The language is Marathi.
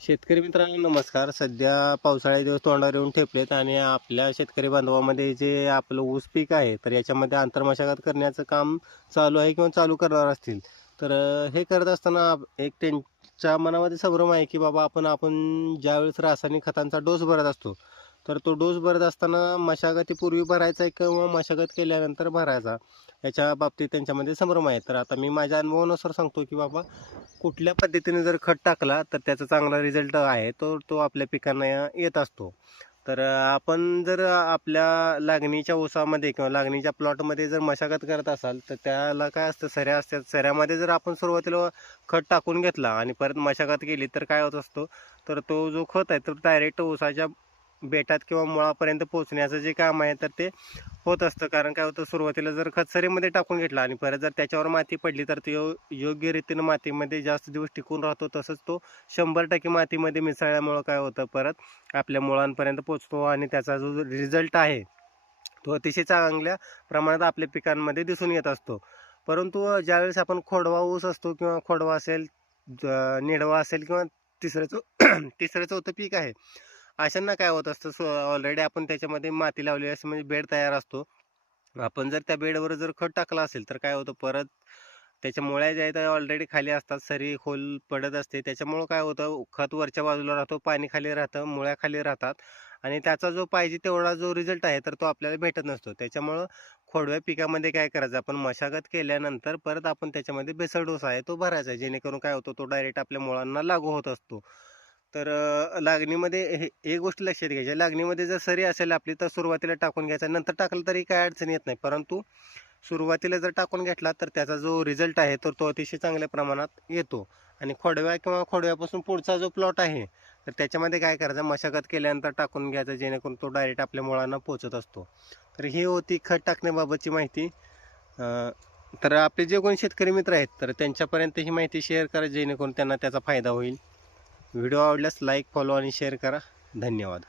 शेतकरी मित्रांनो नमस्कार. सध्या पावसाळ्याचे दिवस तोंडावर येऊन ठेपलेत आणि आपल्या शेतकरी बांधवामध्ये जे आपलं ऊस पीक आहे तर याच्यामध्ये आंतरमशागत करण्याचं काम चालू आहे किंवा चालू करणार असतील तर हे करत असताना एक त्यांच्या मनामध्ये संभ्रम आहे की बाबा आपण ज्यावेळेस रासायनिक खतांचा डोस भरत असतो तर तो डोस भरत असताना मशागतीपूर्वी भरायचा आहे किंवा मशागत केल्यानंतर भरायचा, याच्या बाबतीत त्यांच्यामध्ये संभ्रम आहे. तर आता मी माझ्या अनुभवानुसार सांगतो की बाबा कुठल्या पद्धतीने जर खत टाकला तर त्याचा चांगला रिझल्ट आहे तो तो आपल्या पिकांना येत असतो. तर आपण जर आपल्या लागणीच्या ऊसामध्ये किंवा लागणीच्या प्लॉटमध्ये जर मशागत करत असाल तर त्याला काय असतं, सऱ्या असतात. सऱ्यामध्ये जर आपण सुरुवातीला खत टाकून घेतला आणि परत मशागत केली तर काय होत असतो, तर तो जो खत आहे तो डायरेक्ट ऊसाच्या बेटात किंवा मुळापर्यंत पोहोचण्याचं जे काम आहे तर ते होत असतं. कारण काय होतं, सुरुवातीला जर खत सरीमध्ये टाकून घेतला आणि परत जर त्याच्यावर माती पडली तर तो योग्य रीतीनं मातीमध्ये जास्त दिवस टिकून राहतो. तसंच तो 100% मातीमध्ये मिसळल्यामुळं काय होतं, परत आपल्या मुळांपर्यंत पोचतो आणि त्याचा जो रिझल्ट आहे तो अतिशय चांगल्या प्रमाणात आपल्या पिकांमध्ये दिसून येत असतो. परंतु ज्यावेळेस आपण खोडवा ऊस असतो किंवा खोडवा असेल, निडवा असेल किंवा तिसरं तिसरं चौथं पीक आहे, अशांना काय होत असतं, ऑलरेडी आपण त्याच्यामध्ये माती लावली असते म्हणजे बेड तयार असतो. आपण जर त्या बेडवर जर खत टाकलं असेल तर काय होतं, परत त्याच्या मुळ्या ज्या आहेत ऑलरेडी खाली असतात, सरी खोल पडत असते. त्याच्यामुळं काय होतं, खत वरच्या बाजूला राहतो, पाणी खाली राहतं, मुळ्या खाली राहतात आणि त्याचा जो पाहिजे तेवढा जो रिझल्ट आहे तर तो आपल्याला भेटत नसतो. त्याच्यामुळं खोडव्या पिकामध्ये काय करायचं, आपण मशागत केल्यानंतर परत आपण त्याच्यामध्ये बेसल डोस आहे तो भरायचा, जेणेकरून काय होतं, तो डायरेक्ट आपल्या मुळांना लागू होत असतो. तर लागणीमध्ये हे एक गोष्ट लक्षात घ्यायची, लागणीमध्ये जर सरी असेल आपली तर सुरुवातीला टाकून घ्यायचा, नंतर टाकलं तरी काय अडचण येत नाही. परंतु सुरुवातीला जर टाकून घेतला तर त्याचा जो रिझल्ट आहे तर तो अतिशय चांगल्या प्रमाणात येतो. आणि खोडव्या किंवा खोडव्यापासून पुढचा जो प्लॉट आहे तर त्याच्यामध्ये काय करायचं, मशागत केल्यानंतर टाकून घ्यायचं, जेणेकरून तो डायरेक्ट आपल्या मुळांना पोचत असतो. तर ही होती खत टाकण्याबाबतची माहिती. तर आपले जे कोणी शेतकरी मित्र आहेत तर त्यांच्यापर्यंत ही माहिती शेअर करा, जेणेकरून त्यांना त्याचा फायदा होईल. व्हिडिओ आवडल्यास लाईक, फॉलो आणि शेअर करा. धन्यवाद.